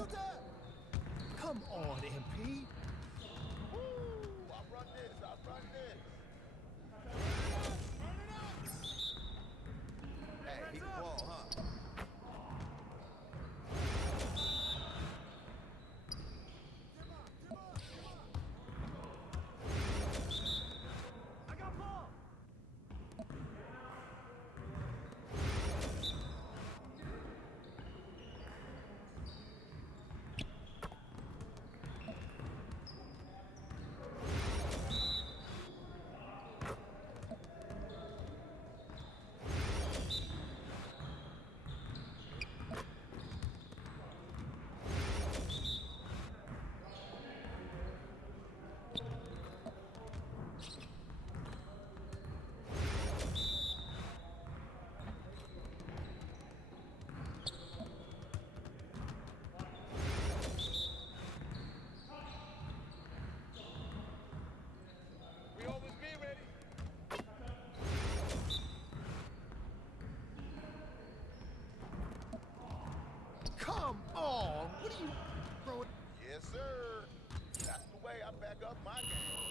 Come on, MP. Woo! I run this. I run this. Hey, he can ball, huh? We always be ready. Come on. What are you throwing? Yes, sir. That's the way I back up my game.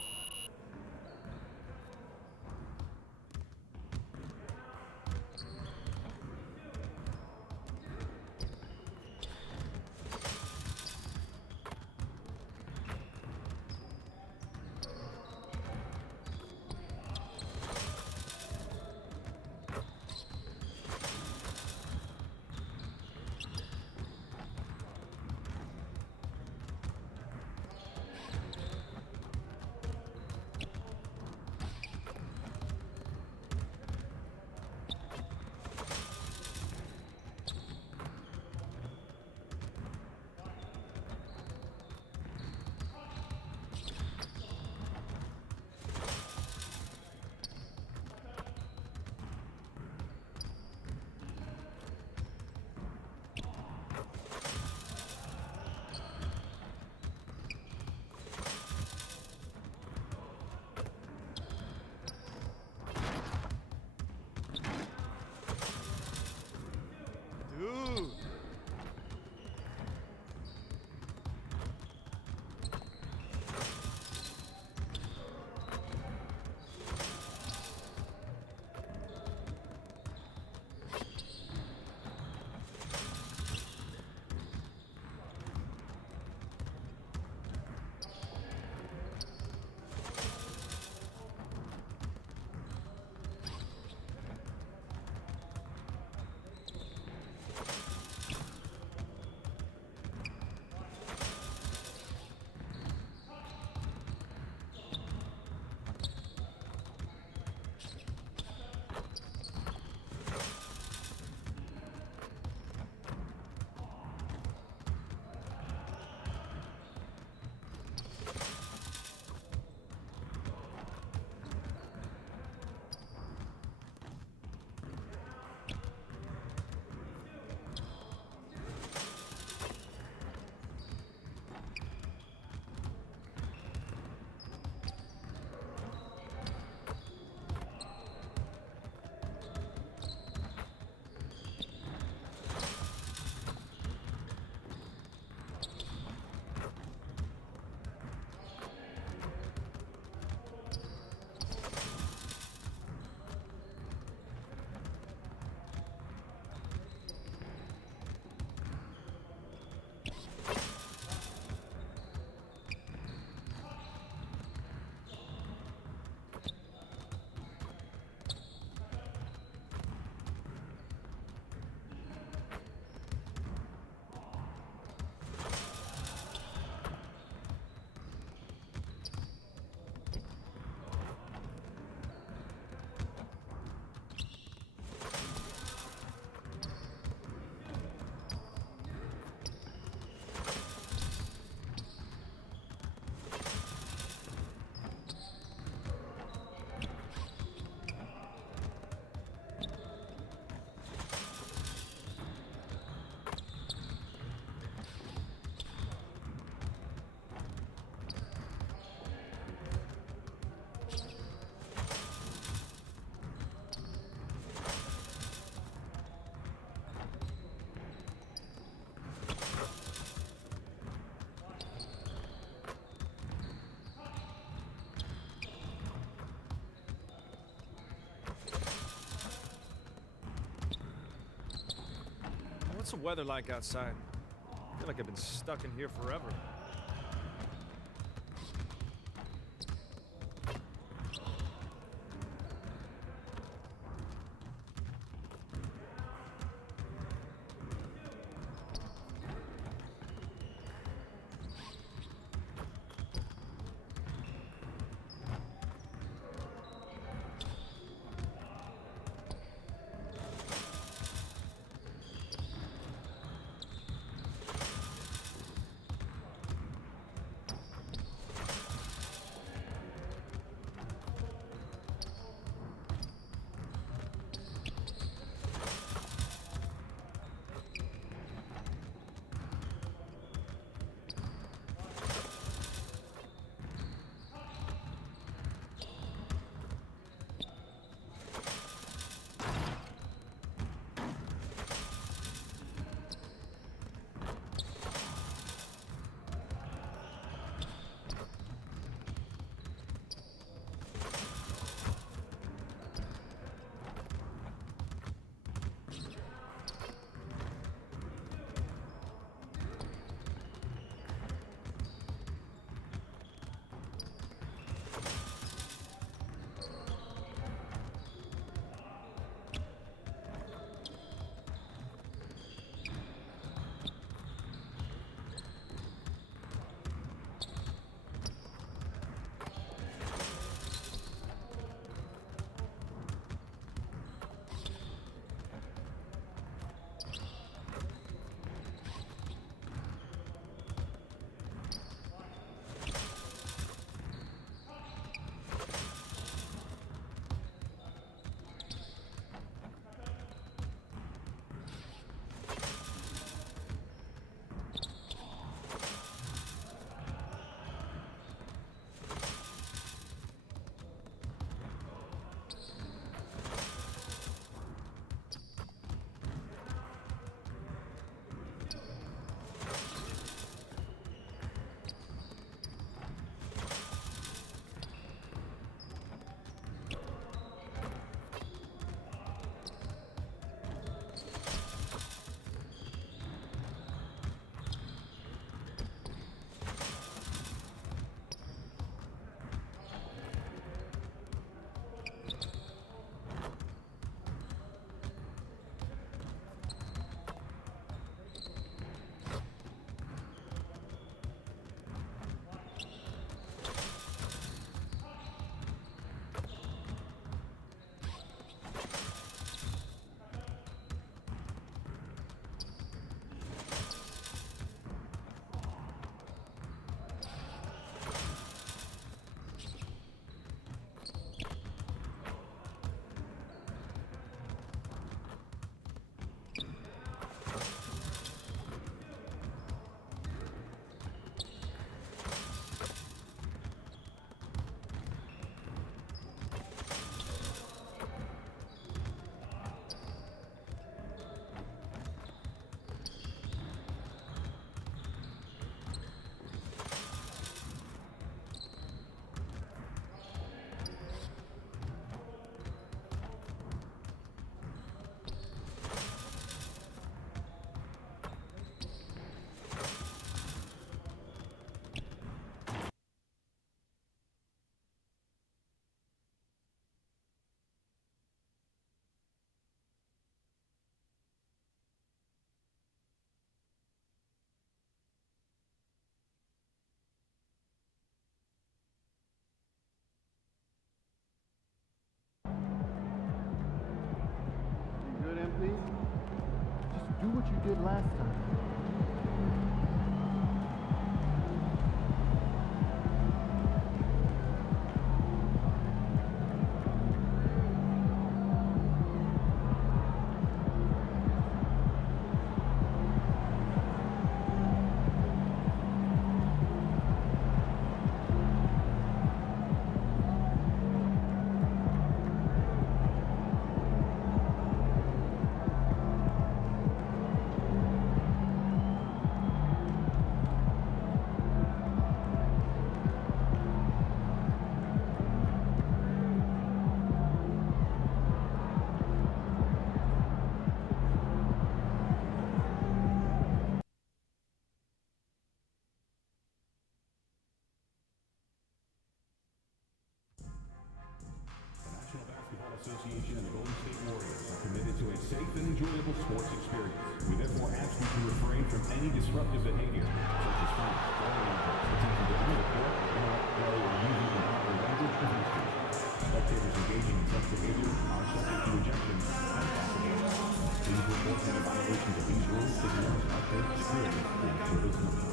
the weather like outside? I feel like I've been stuck in here forever. Do what you did last time. sports experience. We therefore ask you to refrain from any disruptive behavior, such as fighting, throwing objects, attempting to enter the court, interrupt play, or using improper language or gestures. Spectators engaging in such behavior are subject to ejection and possible arrest. Please report any violations of these rules to the Office of State Security during service number.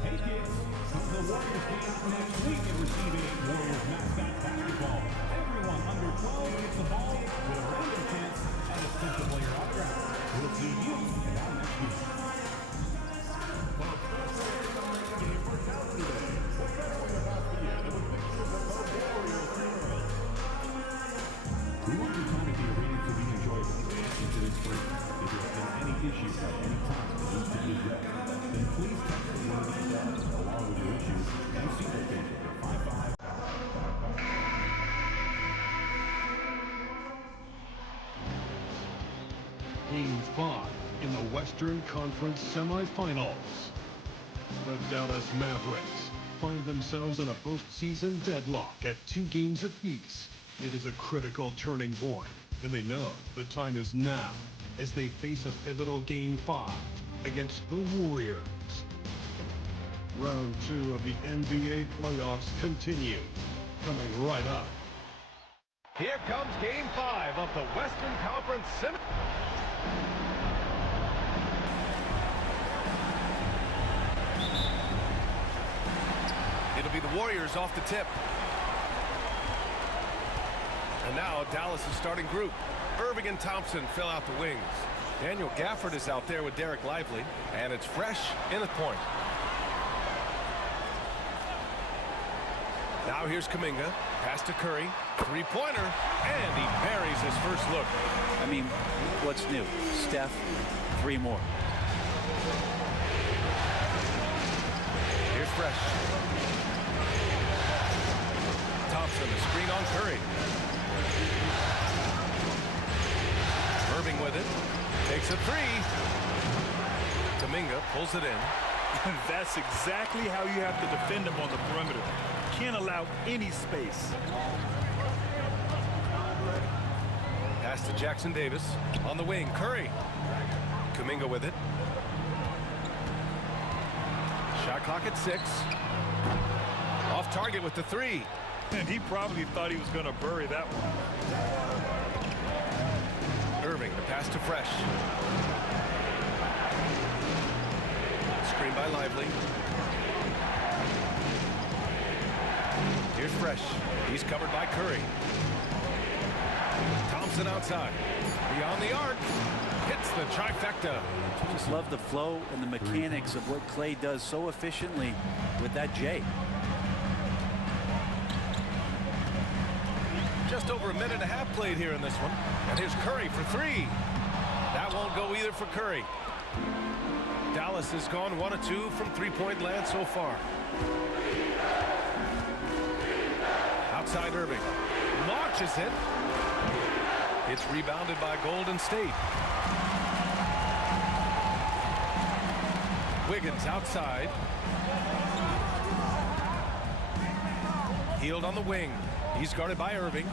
Hey kids, come to the Warriors game next week and receive a Warriors mascot basketball. Everyone under 12 gets the ball with a random chance at a special player autograph. We'll see you at our next meeting. We want your time at the arena to be enjoyable. Incidents free. If you have any issues at any time that needs to be addressed, then please text the word "stars" along with your issues and seat location to 55. Game 5 in the Western Conference semifinals. The Dallas Mavericks find themselves in a postseason deadlock at 2 games apiece. It is a critical turning point, and they know the time is now as they face a pivotal Game 5 against the Warriors. Round 2 of the NBA playoffs continue, coming right up. Here comes Game 5 of the Western Conference It'll be the Warriors off the tip. And now Dallas' starting group. Irving and Thompson fill out the wings. Daniel Gafford is out there with Derek Lively, and it's Fresh in the point. Now here's Kuminga, pass to Curry, three-pointer, and he buries his first look. I mean, what's new? Steph, 3 more. Here's Fresh. Thompson, the screen on Curry. Irving with it, takes a 3. Kuminga pulls it in. That's exactly how you have to defend him on the perimeter. Can't allow any space. Pass to Jackson Davis. On the wing, Curry. Kuminga with it. Shot clock at 6. Off target with the 3. And he probably thought he was going to bury that one. Irving, the pass to Fresh. Screen by Lively. Here's Fresh. He's covered by Curry. Thompson outside. Beyond the arc. Hits the trifecta. I just love the flow and the mechanics of what Clay does so efficiently with that J. Just over a minute and a half played here in this one. And here's Curry for 3. That won't go either for Curry. Dallas has gone 1 of 2 from three-point land so far. Outside Irving. Launches it. It's rebounded by Golden State. Wiggins outside. Hield on the wing. He's guarded by Irving.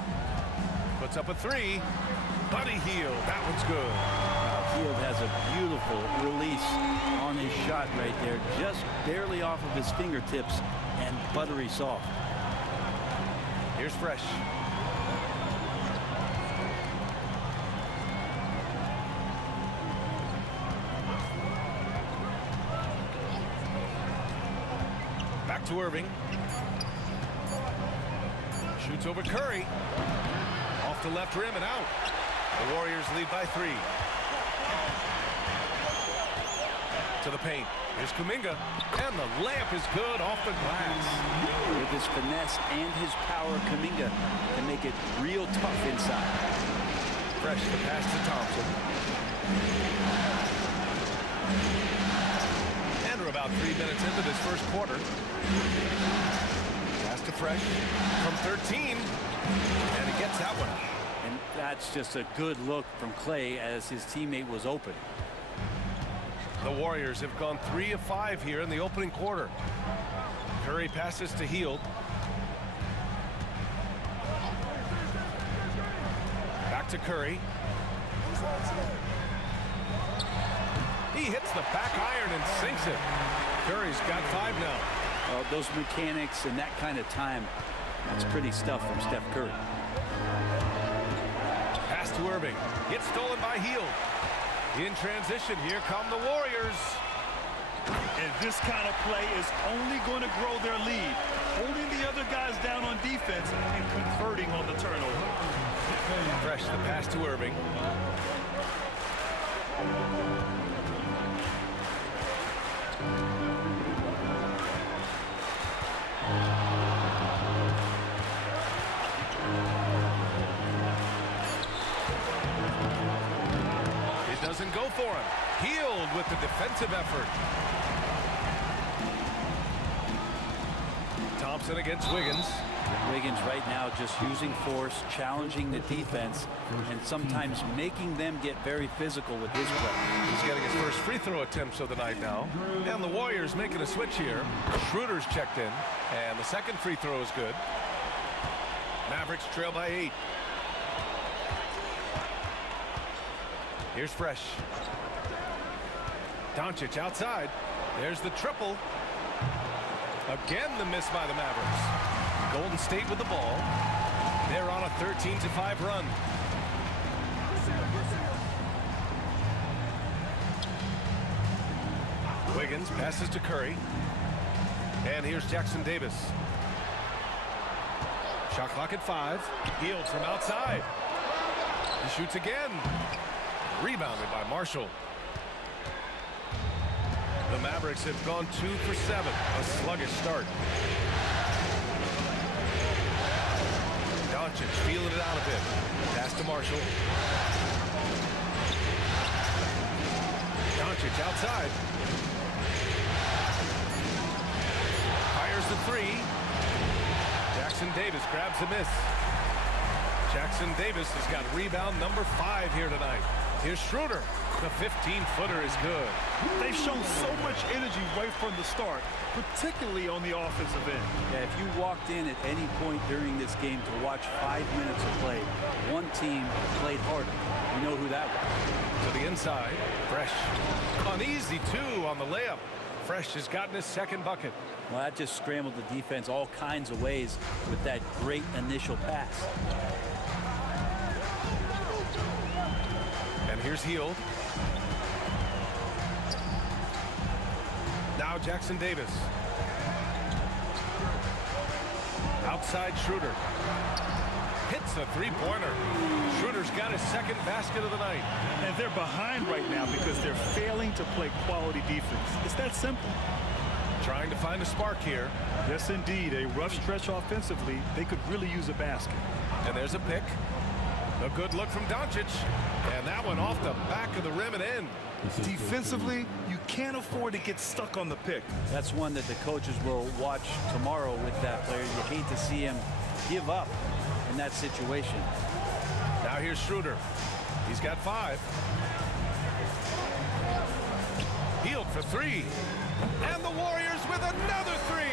Puts up a 3. Buddy Hield. That one's good. Hield has a beautiful release on his shot right there. Just barely off of his fingertips and buttery soft. Here's Fresh. Back to Irving. Shoots over Curry. Off the left rim and out. The Warriors lead by 3. To the paint. Here's Kuminga. And the layup is good off the glass. With his finesse and his power, Kuminga can make it real tough inside. Fresh the pass to Thompson. And we're about 3 minutes into this first quarter. Pass to Fresh from 13. And he gets that one. And that's just a good look from Clay as his teammate was open. The Warriors have gone 3 of 5 here in the opening quarter. Curry passes to Hield. Back to Curry. He hits the back iron and sinks it. Curry's got 5 now. Those mechanics and that kind of time, that's pretty stuff from Steph Curry. Pass to Irving. Gets stolen by Hield. In transition, here come the Warriors. And this kind of play is only going to grow their lead, holding the other guys down on defense and converting on the turnover. Fresh the pass to Irving. It doesn't go for him. Hield with the defensive effort. Thompson against Wiggins. Wiggins right now just using force, challenging the defense, and sometimes making them get very physical with his play. He's getting his first free throw attempts of the night now. And the Warriors making a switch here. Schroeder's checked in, and the second free throw is good. Mavericks trail by 8. Here's Fresh. Doncic outside. There's the triple. Again, the miss by the Mavericks. Golden State with the ball. They're on a 13-5 run. Wiggins passes to Curry. And here's Jackson Davis. Shot clock at 5. Hield from outside. He shoots again. Rebounded by Marshall. The Mavericks have gone 2 for 7. A sluggish start. Doncic feeling it out a bit. Pass to Marshall. Doncic outside. Fires the 3. Jackson Davis grabs a miss. Jackson Davis has got rebound number 5 here tonight. Here's Schroeder. The 15-footer is good. They've shown so much energy right from the start, particularly on the offensive end. Yeah, if you walked in at any point during this game to watch 5 minutes of play, one team played harder. You know who that was. To the inside. Fresh. An easy 2 on the layup. Fresh has gotten his second bucket. Well, that just scrambled the defense all kinds of ways with that great initial pass. And here's Hield. Now Jackson Davis. Outside Schroeder. Hits a 3-pointer. Schroeder's got his second basket of the night. And they're behind right now because they're failing to play quality defense. It's that simple. Trying to find a spark here. Yes, indeed. A rough stretch offensively. They could really use a basket. And there's a pick. A good look from Doncic. And that one off the back of the rim and in. Defensively, you can't afford to get stuck on the pick. That's one that the coaches will watch tomorrow with that player. You hate to see him give up in that situation. Now here's Schroeder. He's got 5. Hield for 3. And the Warriors with another 3.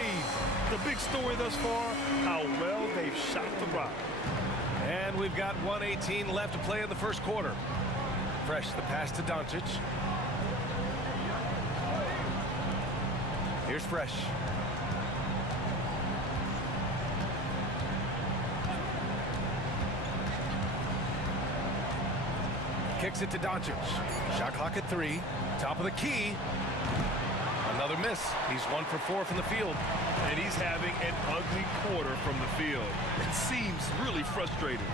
The big story thus far, how well they've shot the rock. And we've got 1:18 left to play in the first quarter. Fresh the pass to Doncic. Here's Fresh. Kicks it to Doncic. Shot clock at 3. Top of the key. Another miss. He's 1 for 4 from the field. And he's having an ugly quarter from the field. It seems really frustrating.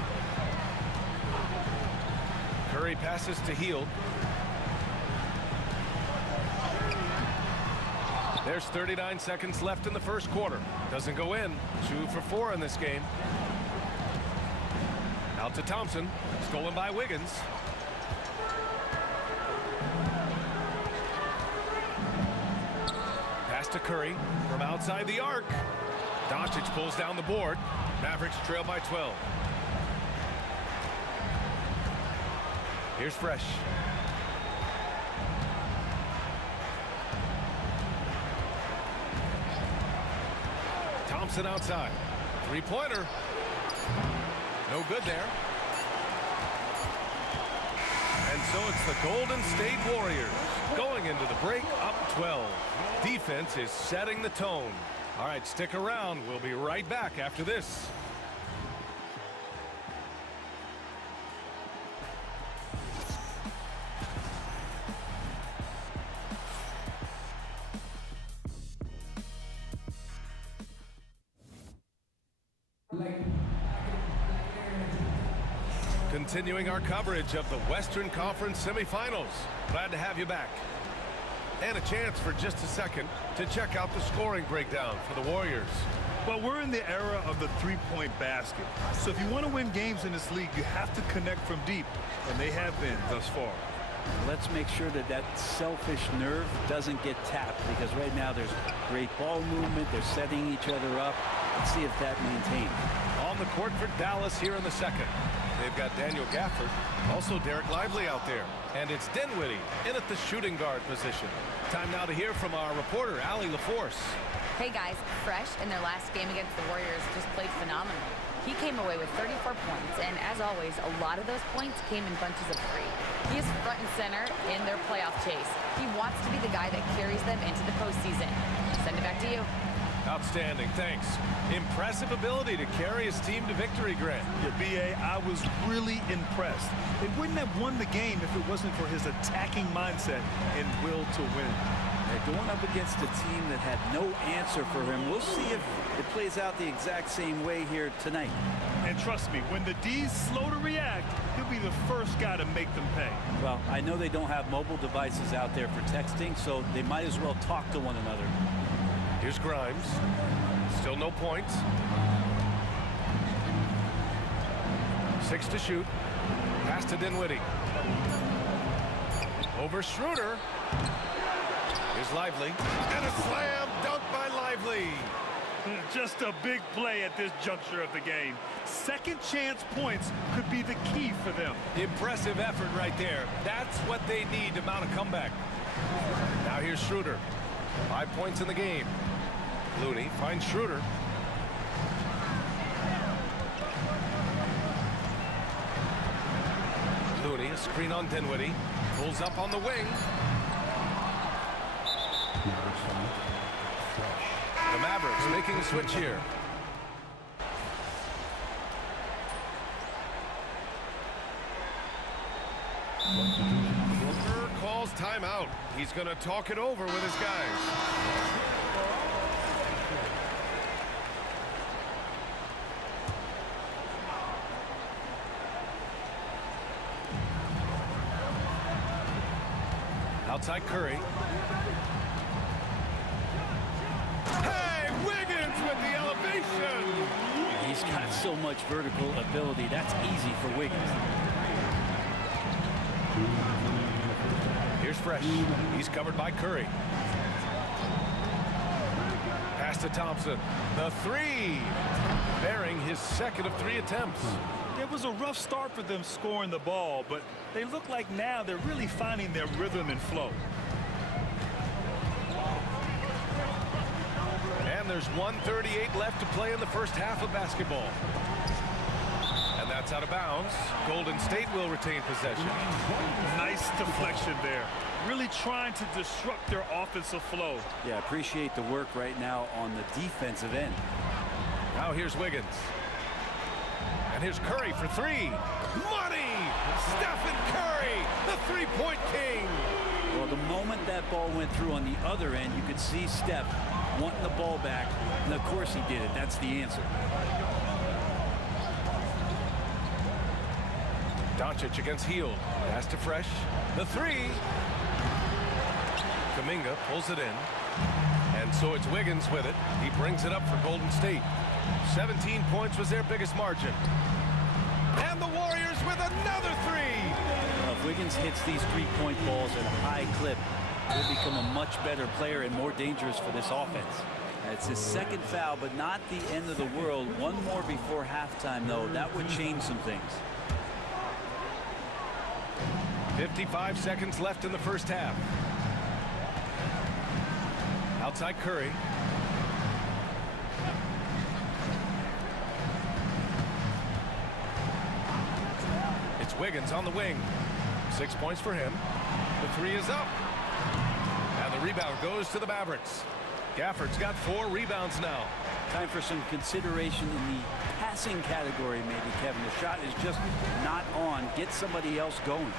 Curry passes to Hield. There's 39 seconds left in the first quarter. Doesn't go in. 2 for 4 in this game. Out to Thompson. Stolen by Wiggins. Pass to Curry from outside the arc. Doncic pulls down the board. Mavericks trail by 12. Here's Fresh. Thompson outside. 3-pointer. No good there. And So it's the Golden State Warriors going into the break up 12. Defense is setting the tone. All right, stick around. We'll be right back after this. Continuing our coverage of the Western Conference semifinals. Glad to have you back. And a chance for just a second to check out the scoring breakdown for the Warriors. Well, we're in the era of the three-point basket. So if you want to win games in this league, you have to connect from deep, and they have been thus far. Let's make sure that that selfish nerve doesn't get tapped, because right now there's great ball movement. They're setting each other up. Let's see if that maintains. On the court for Dallas here in the second. They've got Daniel Gafford, also Derek Lively out there. And it's Dinwiddie in at the shooting guard position. Time now to hear from our reporter, Allie LaForce. Hey guys, Fresh in their last game against the Warriors just played phenomenal. He came away with 34 points, and as always, a lot of those points came in bunches of 3. He is front and center in their playoff chase. He wants to be the guy that carries them into the postseason. Send it back to you. Outstanding, thanks. Impressive ability to carry his team to victory, Grant. Yeah, B.A., I was really impressed. They wouldn't have won the game if it wasn't for his attacking mindset and will to win. They're going up against a team that had no answer for him. We'll see if it plays out the exact same way here tonight. And trust me, when the D's slow to react, he'll be the first guy to make them pay. Well, I know they don't have mobile devices out there for texting, so they might as well talk to one another. Here's Grimes. Still no points. 6 to shoot. Pass to Dinwiddie. Over Schroeder. Here's Lively. And a slam dunk by Lively. Just a big play at this juncture of the game. Second chance points could be the key for them. Impressive effort right there. That's what they need to mount a comeback. Now here's Schroeder. 5 points in the game. Looney finds Schroeder. Looney, a screen on Dinwiddie. Pulls up on the wing. The Mavericks making a switch here. Booker calls timeout. He's going to talk it over with his guys. Outside Curry. Hey, Wiggins with the elevation. He's got so much vertical ability. That's easy for Wiggins. Here's Fresh. He's covered by Curry. Pass to Thompson. The 3. Bearing his second of 3 attempts. It was a rough start for them scoring the ball, but they look like now they're really finding their rhythm and flow. And there's 1:38 left to play in the first half of basketball. And that's out of bounds. Golden State will retain possession. Nice deflection there. Really trying to disrupt their offensive flow. Yeah, appreciate the work right now on the defensive end. Now here's Wiggins. And here's Curry for 3. Money! Stephen Curry, the three-point king. Well, the moment that ball went through on the other end, you could see Steph wanting the ball back. And of course he did it. That's the answer. Doncic against Hield. Pass to Fresh. The 3. Kuminga pulls it in. And so it's Wiggins with it. He brings it up for Golden State. 17 points was their biggest margin. And the Warriors with another 3. Well, if Wiggins hits these three-point balls at a high clip, he'll become a much better player and more dangerous for this offense. It's his second foul, but not the end of the world. One more before halftime, though. That would change some things. 55 seconds left in the first half. Outside Curry. It's Wiggins on the wing. 6 points for him. The three is up. And the rebound goes to the Mavericks. Gafford's got 4 rebounds now. Time for some consideration in the passing category, maybe, Kevin. The shot is just not on. Get somebody else going.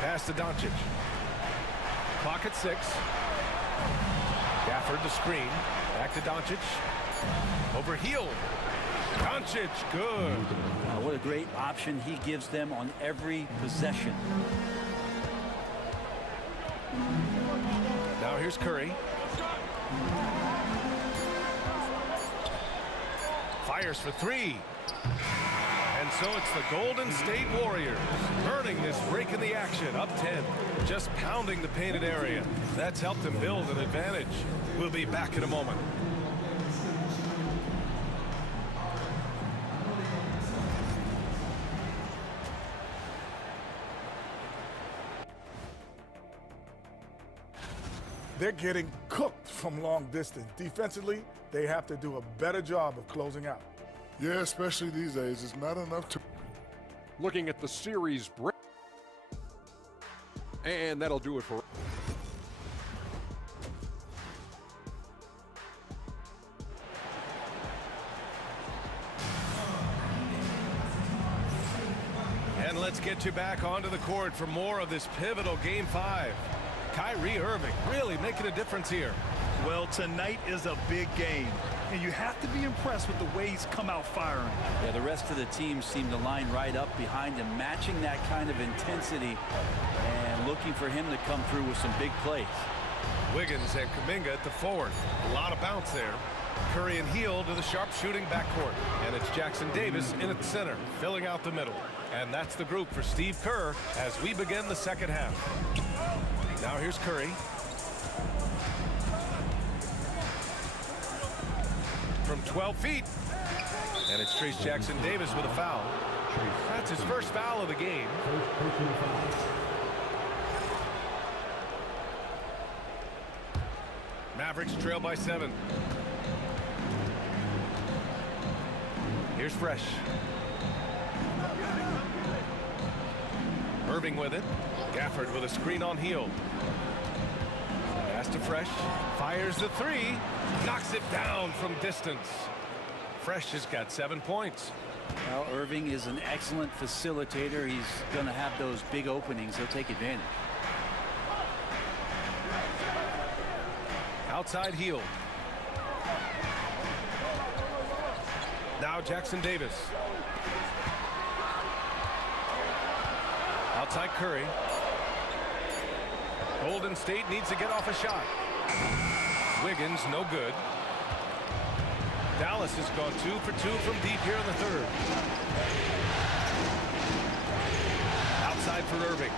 Pass to Doncic. Clock at 6. Gafford the screen. Back to Doncic. Over Hield. Doncic, good. What a great option he gives them on every possession. Now here's Curry. Fires for 3. And so it's the Golden State Warriors earning this break in the action, up 10, just pounding the painted area. That's helped them build an advantage. We'll be back in a moment. They're getting cooked from long distance. Defensively, they have to do a better job of closing out. Yeah, especially these days. It's not enough to... Looking at the series break. And that'll do it for... And let's get you back onto the court for more of this pivotal Game 5. Kyrie Irving really making a difference here. Well, tonight is a big game, and you have to be impressed with the way he's come out firing. Yeah, the rest of the team seem to line right up behind him, matching that kind of intensity and looking for him to come through with some big plays. Wiggins and Kuminga at the forward. A lot of bounce there. Curry and Hield to the sharp-shooting backcourt. And it's Jackson Davis in at center, filling out the middle. And that's the group for Steve Kerr as we begin the second half. Now here's Curry. From 12 feet. And it's Trayce Jackson Davis with a foul. That's his first foul of the game. Mavericks trail by 7. Here's Fresh. Irving with it. Gafford with a screen on Hield. Pass to Fresh. Fires the 3. Knocks it down from distance. Fresh has got 7 points. Well, Irving is an excellent facilitator. He's going to have those big openings. He'll take advantage. Outside Hield. Now Jackson Davis. Outside Curry. Golden State needs to get off a shot. Wiggins, no good. Dallas has gone 2 for 2 from deep here in the third. Outside for Irving.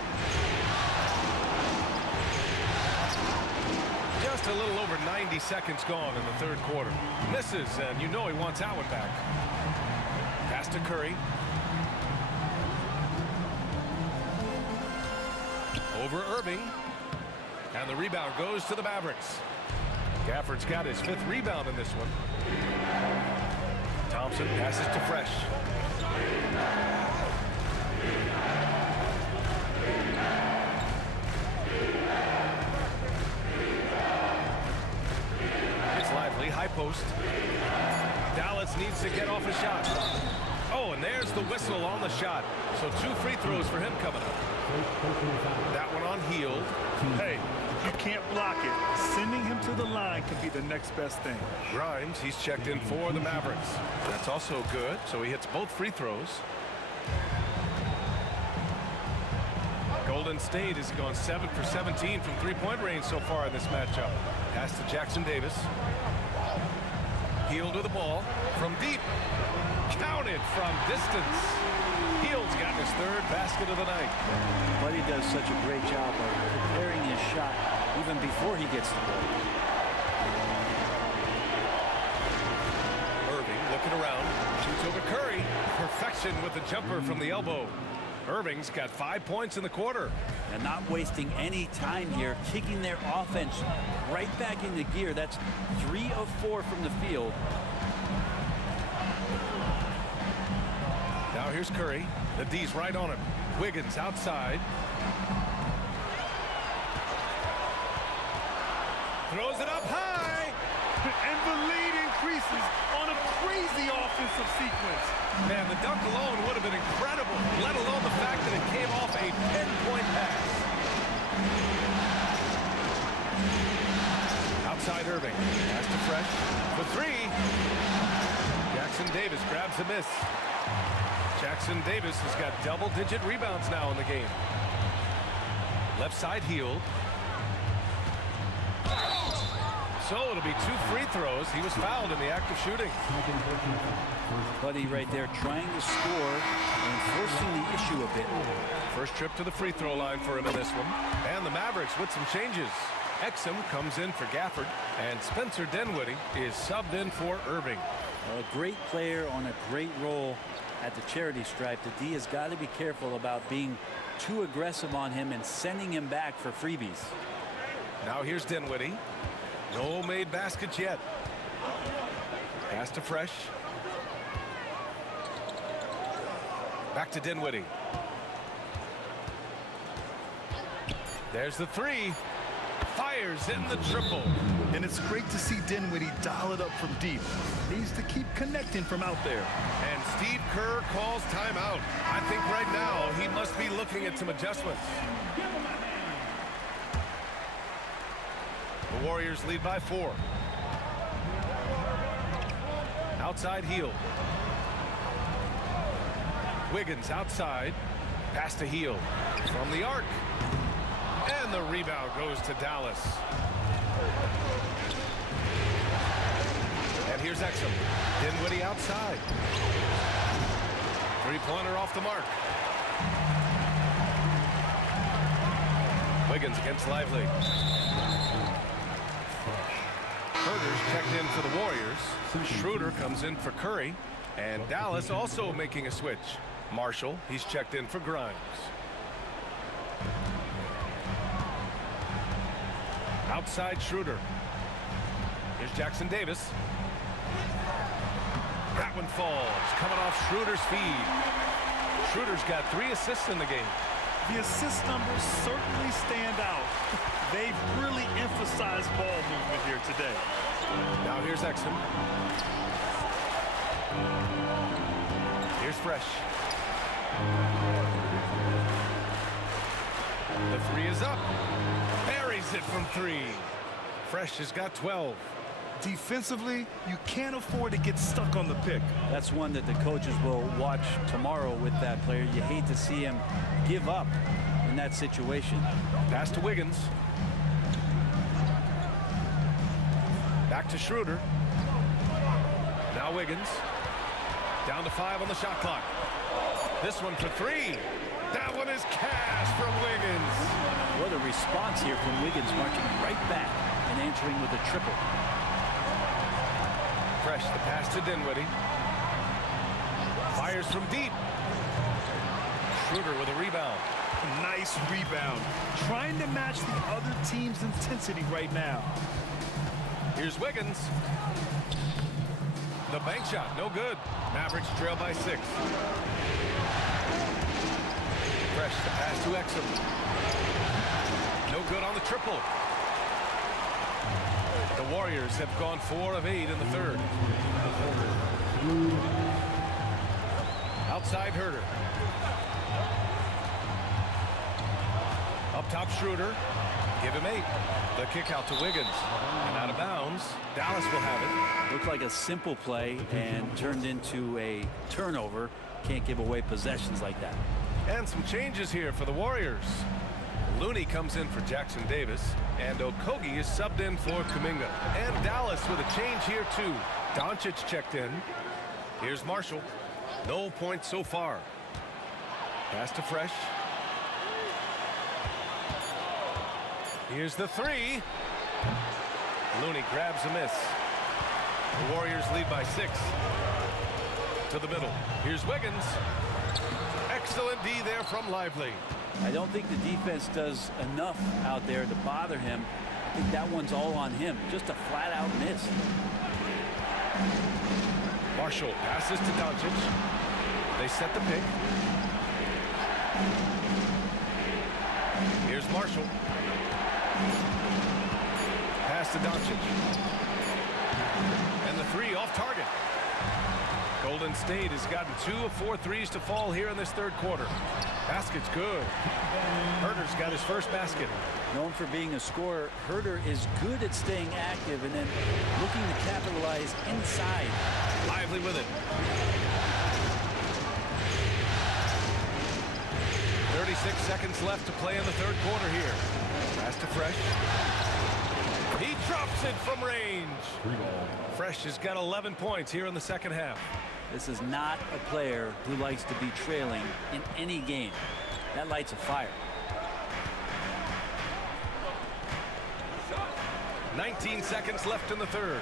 Just a little over 90 seconds gone in the third quarter. Misses, and you know he wants that one back. Pass to Curry. Over Irving. And the rebound goes to the Mavericks. Gafford's got his 5th rebound in this one. Thompson passes to Fresh. It's lively, high post. Dallas needs to get off a shot. Oh, and there's the whistle on the shot. So 2 free throws for him coming up. That one on Hield. Hey, if you can't block it, sending him to the line can be the next best thing. Grimes, he's checked in for the Mavericks. That's also good, so he hits both free throws. Golden State has gone 7 for 17 from three-point range so far in this matchup. Pass to Jackson Davis. Hield with the ball from deep. Counted from distance. Hield's got his 3rd basket of the night. Buddy does such a great job of preparing his shot even before he gets the ball. Irving looking around. Shoots over Curry. Perfection with the jumper from the elbow. Irving's got 5 points in the quarter. And not wasting any time here, kicking their offense right back into gear. That's 3 of 4 from the field. Now here's Curry. The D's right on him. Wiggins outside. Throws it up high. And the lead increases on a crazy offensive sequence. Man, the dunk alone would have been incredible, let alone the fact that it came off a pinpoint pass. Outside Irving. Pass to Fresh. For three. Jackson Davis grabs a miss. Jackson Davis has got double-digit rebounds now in the game. Left side Hield. So it'll be 2 free throws. He was fouled in the act of shooting. Buddy right there trying to score and forcing the issue a bit. First trip to the free throw line for him in this one. And the Mavericks with some changes. Exum comes in for Gafford, and Spencer Dinwiddie is subbed in for Irving. A great player on a great role at the charity stripe. The D has got to be careful about being too aggressive on him and sending him back for freebies. Now here's Dinwiddie. No made baskets yet. Pass to Fresh. Back to Dinwiddie. There's the three. Fires in the triple. And it's great to see Dinwiddie dial it up from deep. Needs to keep connecting from out there. And Steve Kerr calls timeout. I think right now he must be looking at some adjustments. The Warriors lead by 4. Outside Hield. Wiggins outside. Pass to Hield. From the arc. And the rebound goes to Dallas. And here's Exum. Dinwiddie outside. Three-pointer off the mark. Wiggins against Lively. Herter's checked in for the Warriors. Schroeder comes in for Curry. And Dallas also making a switch. Marshall, he's checked in for Grimes. Outside Schroeder. Here's Jackson Davis. That one falls. Coming off Schroeder's feed. Schroeder's got 3 assists in the game. The assist numbers certainly stand out. They've really emphasized ball movement here today. Now here's Exum. Here's Fresh. The 3 is up. Buries it from 3. Fresh has got 12. Defensively, you can't afford to get stuck on the pick. That's one that the coaches will watch tomorrow with that player. You hate to see him give up in that situation. Pass to Wiggins. Back to Schroeder. Now Wiggins. Down to 5 on the shot clock. This one for 3. That one is cash from Wiggins. What a response here from Wiggins, marching right back and answering with a triple. Fresh, the pass to Dinwiddie. Fires from deep. Schroeder with a rebound. Nice rebound. Trying to match the other team's intensity right now. Here's Wiggins. The bank shot, no good. Mavericks trail by 6. Fresh, the pass to Exum. No good on the triple. The Warriors have gone 4 of 8 in the 3rd. Outside Herter. Up top Schroeder. Give him 8. The kick out to Wiggins. And out of bounds. Dallas will have it. Looked like a simple play and turned into a turnover. Can't give away possessions like that. And some changes here for the Warriors. Looney comes in for Jackson Davis. And Okogie is subbed in for Kuminga. And Dallas with a change here too. Doncic checked in. Here's Marshall. No points so far. Pass to Fresh. Here's the 3. Looney grabs a miss. The Warriors lead by 6. To the middle. Here's Wiggins. Excellent D there from Lively. I don't think the defense does enough out there to bother him. I think that one's all on him. Just a flat-out miss. Marshall passes to Doncic. They set the pick. Here's Marshall. Pass to Doncic. And the three off target. Golden State has gotten 2 of 4 threes to fall here in this third quarter. Basket's good. Herder's got his first basket. Known for being a scorer, Herder is good at staying active and then looking to capitalize inside. Lively with it. 36 seconds left to play in the third quarter here. Pass to Fresh. He drops it from range. Fresh has got 11 points here in the second half. This is not a player who likes to be trailing in any game. That lights a fire. 19 seconds left in the third.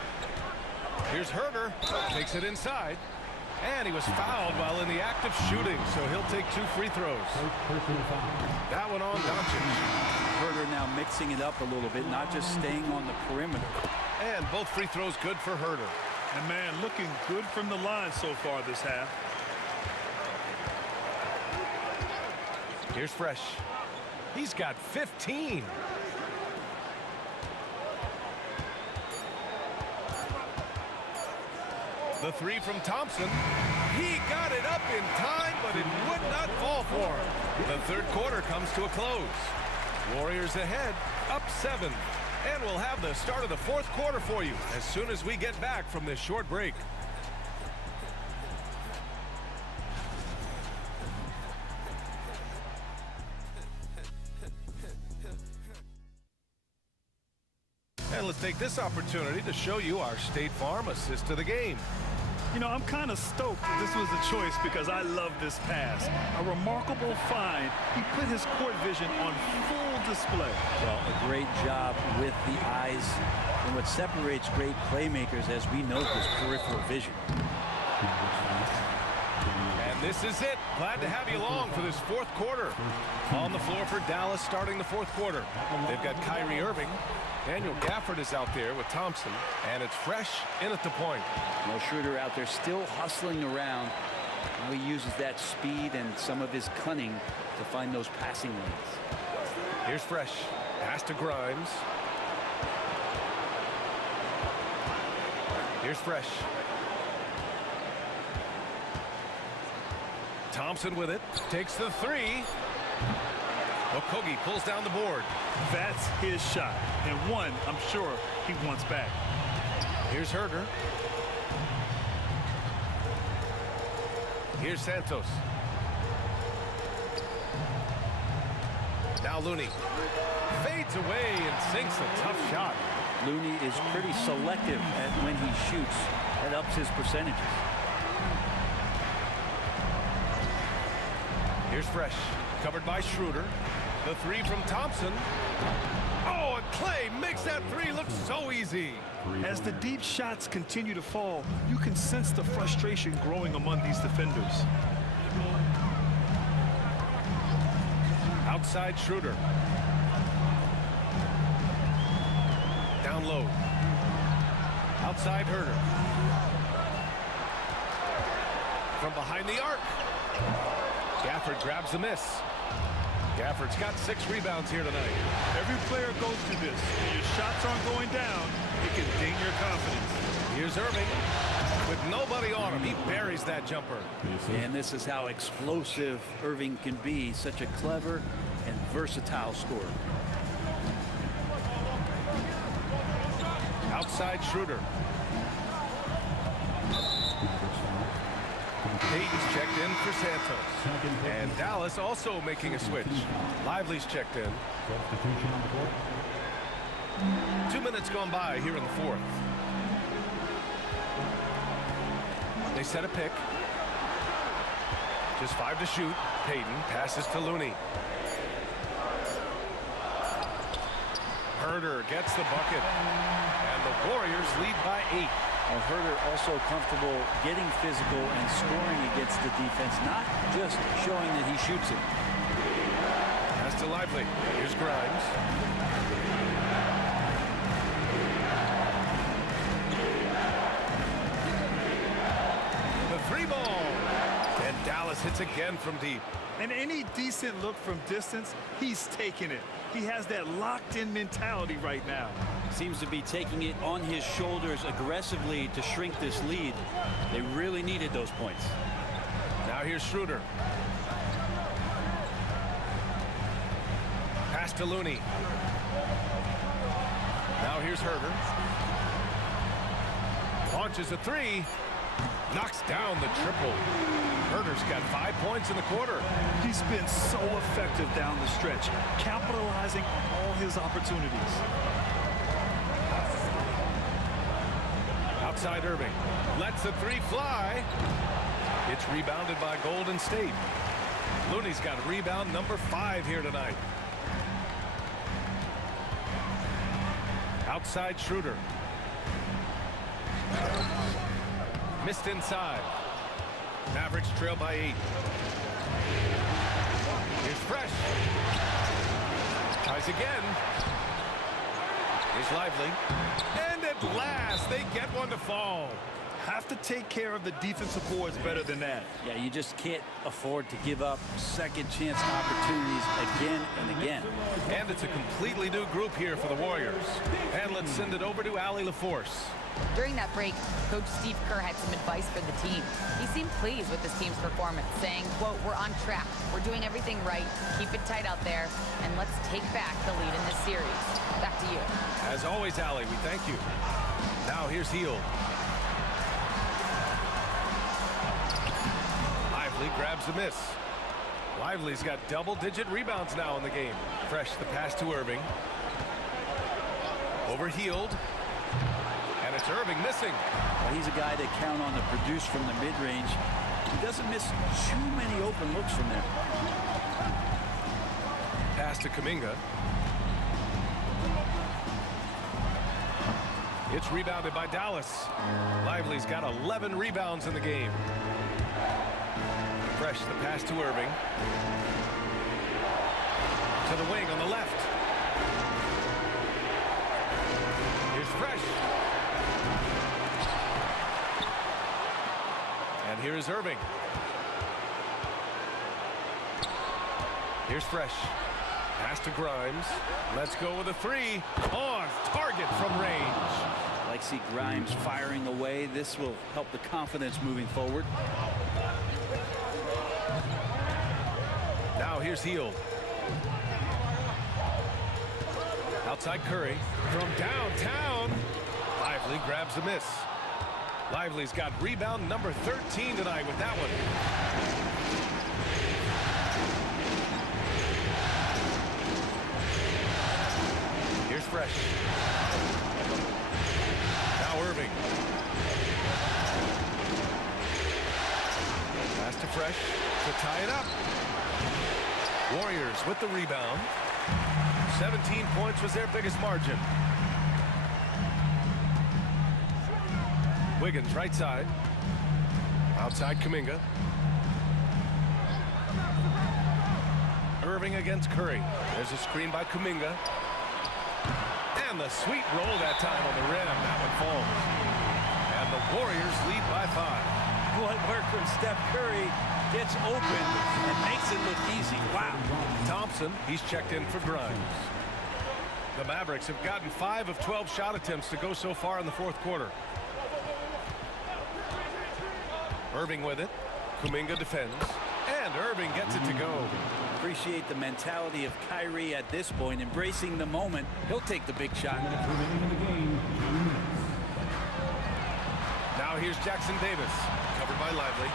Here's Herder. Takes it inside. And he was fouled while in the act of shooting, so he'll take 2 free throws. That one on Doncic. Herder now mixing it up a little bit, not just staying on the perimeter. And both free throws good for Herder. And man, looking good from the line so far this half. Here's Fresh. He's got 15. The three from Thompson. He got it up in time, but it would not fall for him. The third quarter comes to a close. Warriors ahead, up 7. And we'll have the start of the fourth quarter for you as soon as we get back from this short break. And let's take this opportunity to show you our State Farm assist to the game. You know, I'm kind of stoked that this was a choice because I love this pass. A remarkable find. He put his court vision on full display. Well, a great job with the eyes. And what separates great playmakers, as we note, is peripheral vision. And this is it. Glad to have you along for this fourth quarter. On the floor for Dallas starting the fourth quarter. They've got Kyrie Irving. Daniel Gafford is out there with Thompson. And it's Fresh in at the point. Well, Schroeder out there still hustling around. Now he uses that speed and some of his cunning to find those passing lanes. Here's Fresh. Pass to Grimes. Here's Fresh. Thompson with it. Takes the three. Okogie pulls down the board. That's his shot. And one, I'm sure, he wants back. Here's Herder. Here's Santos. Now Looney. Fades away and sinks a tough shot. Looney is pretty selective at when he shoots. That ups his percentages. Here's Fresh. Covered by Schroeder. The three from Thompson. Oh, and Clay makes that three look so easy. As the deep shots continue to fall, you can sense the frustration growing among these defenders. Outside Schroeder. Down low. Outside Herder. From behind the arc. Gafford grabs the miss. Gafford's got 6 rebounds here tonight. Every player goes through this. When your shots aren't going down, it can ding your confidence. Here's Irving. With nobody on him, he buries that jumper. And this is how explosive Irving can be. Such a clever and versatile scorer. Outside Schroeder. Payton's checked in for Santos. And Dallas also making a switch. Lively's checked in. 2 minutes gone by here in the fourth. They set a pick. Just 5 to shoot. Payton passes to Looney. Herder gets the bucket. And the Warriors lead by 8. Herder also comfortable getting physical and scoring against the defense, not just showing that he shoots it. Pass to Lively. Here's Grimes. The 3 ball. And Dallas hits again from deep. And any decent look from distance, he's taking it. He has that locked-in mentality right now. Seems to be taking it on his shoulders aggressively to shrink this lead. They really needed those points. Now here's Schroeder. Pass to Looney. Now here's Herter. Launches a three. Knocks down the triple. Herter's got 5 points in the quarter. He's been so effective down the stretch, capitalizing on all his opportunities. Outside Irving. Lets the three fly. It's rebounded by Golden State. Looney's got rebound number 5 here tonight. Outside Schroeder. Missed inside. Mavericks trail by 8. Here's Fresh. Tries again. Here's Lively. And at last, they get one to fall. Have to take care of the defensive boards better than that. Yeah, you just can't afford to give up second chance opportunities again and again. And it's a completely new group here for the Warriors. And let's send it over to Allie LaForce. During that break, Coach Steve Kerr had some advice for the team. He seemed pleased with his team's performance, saying, quote, "We're on track. We're doing everything right. Keep it tight out there, and let's take back the lead in this series." Back to you. As always, Allie, we thank you. Now here's Hield. Lively grabs a miss. Lively's got double-digit rebounds now in the game. Fresh the pass to Irving. Over Hield. And it's Irving missing. Well, he's a guy that count on to produce from the mid-range. He doesn't miss too many open looks from there. Pass to Kuminga. It's rebounded by Dallas. Lively's got 11 rebounds in the game. Fresh the pass to Irving. To the wing on the left. Here's Fresh. And here is Irving. Here's Fresh. Pass to Grimes. Let's go with a three. On target from range. I like to see Grimes firing away. This will help the confidence moving forward. Now here's Hield. Outside Curry. From downtown. Lively grabs the miss. Lively's got rebound number 13 tonight with that one. Here's Fresh. Now Irving. Pass to Fresh to tie it up. Warriors with the rebound. 17 points was their biggest margin. Wiggins right side. Outside Kuminga. Irving against Curry. There's a screen by Kuminga. And the sweet roll that time on the rim. That one falls. And the Warriors lead by 5. What work from Steph Curry gets open and makes it look easy. Wow. Thompson, he's checked in for Grimes. The Mavericks have gotten 5 of 12 shot attempts to go so far in the fourth quarter. Irving with it. Kuminga defends. And Irving gets it to go. Appreciate the mentality of Kyrie at this point, embracing the moment. He'll take the big shot. Now here's Jackson Davis. Covered by Lively.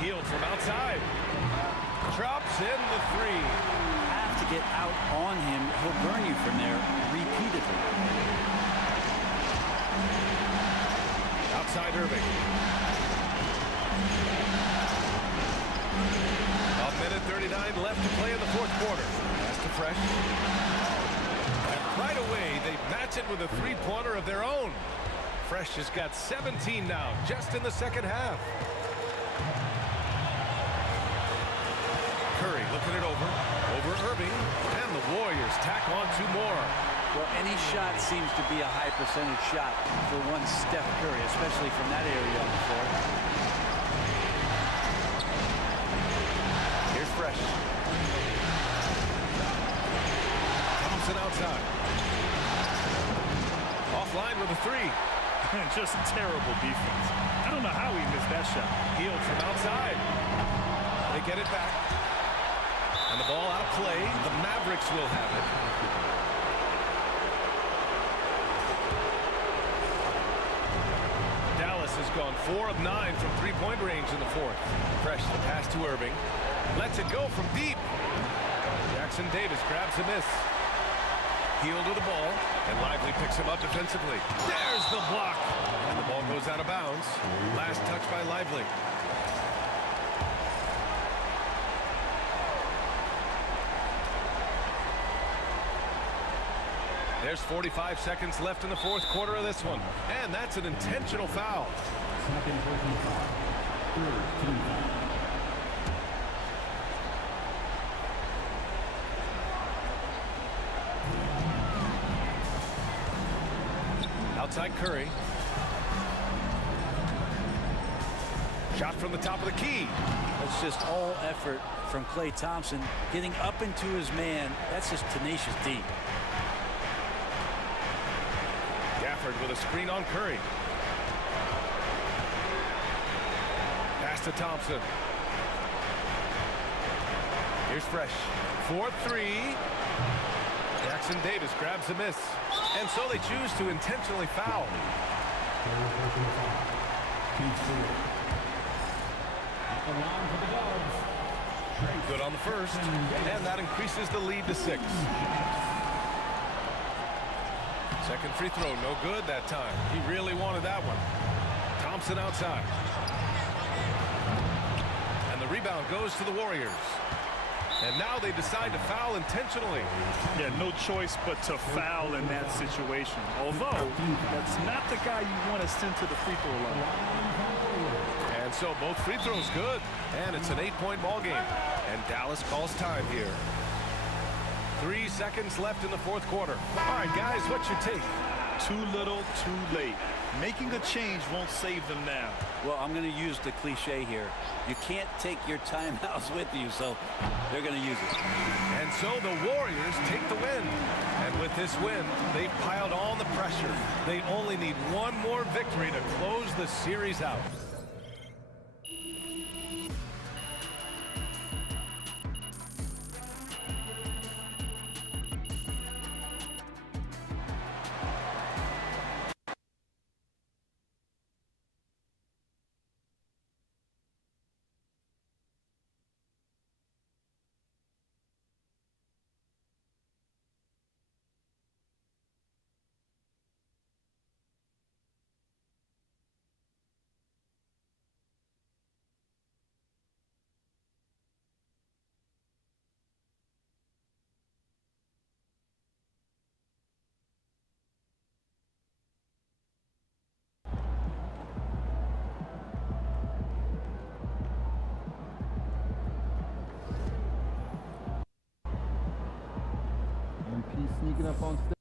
Hield from outside. Drops in the three. Have to get out on him. He'll burn you from there repeatedly. Outside Irving. A minute 39 left to play in the fourth quarter. Pass to Fresh. And right away, they match it with a three-pointer of their own. Fresh has got 17 now, just in the second half. Curry looking it over Irving, and the Warriors tack on 2 more. Well, any shot seems to be a high percentage shot for one Steph Curry, especially from that area on the floor. outside. Offline with a three. Just terrible defense. I don't know how he missed that shot. Healed from outside. They get it back. And the ball out of play. The Mavericks will have it. Dallas has gone 4 of 9 from three-point range in the fourth. Fresh the pass to Irving. Lets it go from deep. Jackson Davis grabs a miss. Healed with the ball, and Lively picks him up defensively. There's the block. And the ball goes out of bounds. Last touch by Lively. There's 45 seconds left in the fourth quarter of this one. And that's an intentional foul. Second personal foul. Third team foul. Outside Curry. Shot from the top of the key. That's just all effort from Klay Thompson. Getting up into his man, that's just tenacious deep. Gafford with a screen on Curry. Pass to Thompson. Here's Fresh. 4-3. Jackson Davis grabs a miss. And so they choose to intentionally foul. Good on the first. And that increases the lead to 6. Second free throw, no good that time. He really wanted that one. Thompson outside. And the rebound goes to the Warriors. And now they decide to foul intentionally. Yeah, no choice but to foul in that situation. Although, that's not the guy you want to send to the free throw line. And so both free throws good. And it's an 8-point ball game. And Dallas calls time here. 3 seconds left in the fourth quarter. All right, guys, what's your take? Too little, too late. Making a change won't save them now. Well, I'm going to use the cliche here. You can't take your timeouts with you, so they're going to use it. And so the Warriors take the win. And with this win, they've piled on the pressure. They only need one more victory to close the series out. Sneaking up on stage.